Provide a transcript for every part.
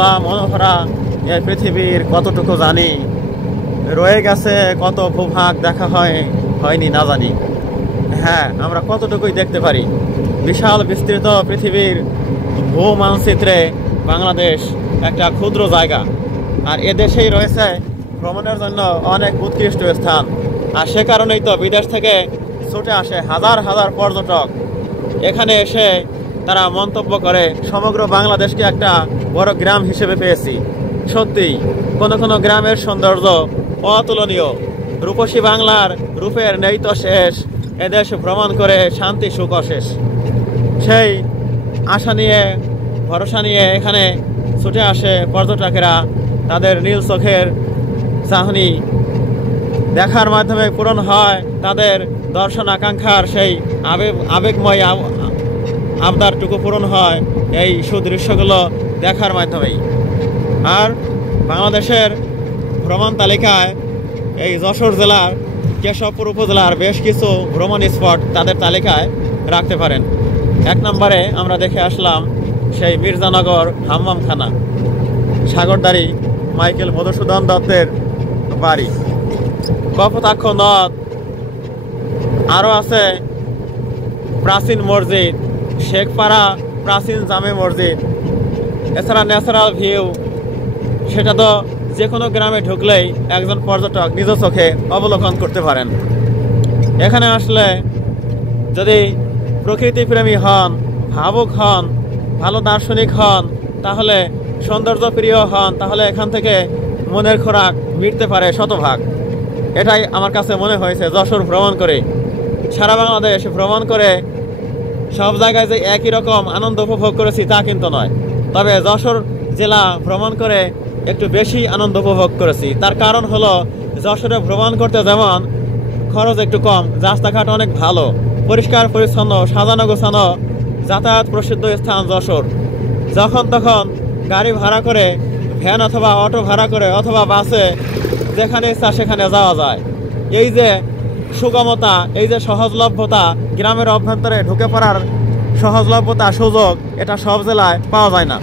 খোলা মনোহরা এই পৃথিবীর কতটুকু জানি, রয়ে গেছে কত ভূভাগ দেখা হয়নি না জানি। হ্যাঁ, আমরা কতটুকুই দেখতে পারি। বিশাল বিস্তৃত পৃথিবীর ভূ মানচিত্রে বাংলাদেশ একটা ক্ষুদ্র জায়গা, আর এদেশেই রয়েছে ভ্রমণের জন্য অনেক উৎকৃষ্ট স্থান। আর সে কারণেই তো বিদেশ থেকে ছুটে আসে হাজার হাজার পর্যটক। এখানে এসে তারা মন্তব্য করে সমগ্র বাংলাদেশকে একটা বড় গ্রাম হিসেবে পেয়েছি। সত্যিই কোনো কোনো গ্রামের সৌন্দর্য অতুলনীয়। রূপসী বাংলার রূপের নেই তো শেষ, এদেশ ভ্রমণ করে শান্তি সুখ অশেষ। সেই আশা নিয়ে ভরসা নিয়ে এখানে ছুটে আসে পর্যটকেরা। তাদের নীল চোখের চাহনি দেখার মাধ্যমে পূরণ হয় তাদের দর্শন আকাঙ্ক্ষার সেই আবেগময় আবদারটুকু পূরণ হয় এই সুদৃশ্যগুলো দেখার মাধ্যমেই। আর বাংলাদেশের ভ্রমণ তালিকায় এই যশোর জেলার কেশবপুর উপজেলার বেশ কিছু ভ্রমণ স্পট তাদের তালিকায় রাখতে পারেন। 1 নম্বরে আমরা দেখে আসলাম সেই মির্জানগর হাম্মামখানা, সাগরদাড়ি মাইকেল মধুসূদন দত্তের বাড়ি, কপোতাক্ষ নদ, আরও আছে প্রাচীন মসজিদ, শেখপাড়া প্রাচীন জামে মসজিদ। এছাড়া ন্যাচারাল ভিউ, সেটা তো যে কোনো গ্রামে ঢুকলেই একজন পর্যটক নিজ চোখে অবলোকন করতে পারেন। এখানে আসলে যদি প্রকৃতিপ্রেমী হন, ভাবুক হন, ভালো দার্শনিক হন, তাহলে সৌন্দর্যপ্রিয় হন, তাহলে এখান থেকে মনের খোরাক মিটতে পারে শতভাগ। এটাই আমার কাছে মনে হয়েছে যশোর ভ্রমণ করে। সারা বাংলাদেশ ভ্রমণ করে সব জায়গায় যে একই রকম আনন্দ উপভোগ করেছি তা কিন্তু নয়, তবে যশোর জেলা ভ্রমণ করে একটু বেশি আনন্দ উপভোগ করেছি। তার কারণ হলো যশোরে ভ্রমণ করতে যেমন খরচ একটু কম, রাস্তাঘাট অনেক ভালো, পরিষ্কার পরিচ্ছন্ন, সাজানো গোছানো, যাতায়াত প্রসিদ্ধ স্থান যশোর। যখন তখন গাড়ি ভাড়া করে, ভ্যান অথবা অটো ভাড়া করে অথবা বাসে যেখানে ইচ্ছা সেখানে যাওয়া যায়। এই যে সুগমতা, এই যে সহজলভ্যতা, গ্রামের অভ্যন্তরে ঢুকে পড়ার সহজলভ্যতা, সুযোগ, এটা সব জেলায় পাওয়া যায় না।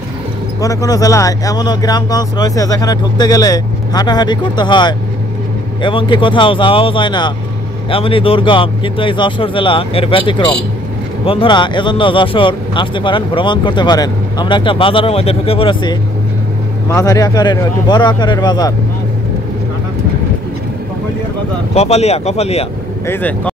কোনো কোনো জেলায় এমনও গ্রামগঞ্জ রয়েছে যেখানে ঢুকতে গেলে হাঁটাহাঁটি করতে হয় এবং কি কোথাও যাওয়াও যায় না, এমনই দুর্গম। কিন্তু এই যশোর জেলা এর ব্যতিক্রম। বন্ধুরা, এজন্য যশোর আসতে পারেন, ভ্রমণ করতে পারেন। আমরা একটা বাজারের মধ্যে ঢুকে পড়েছি, মাঝারি আকারের একটু বড় আকারের বাজার, কপালিয়া। এই যে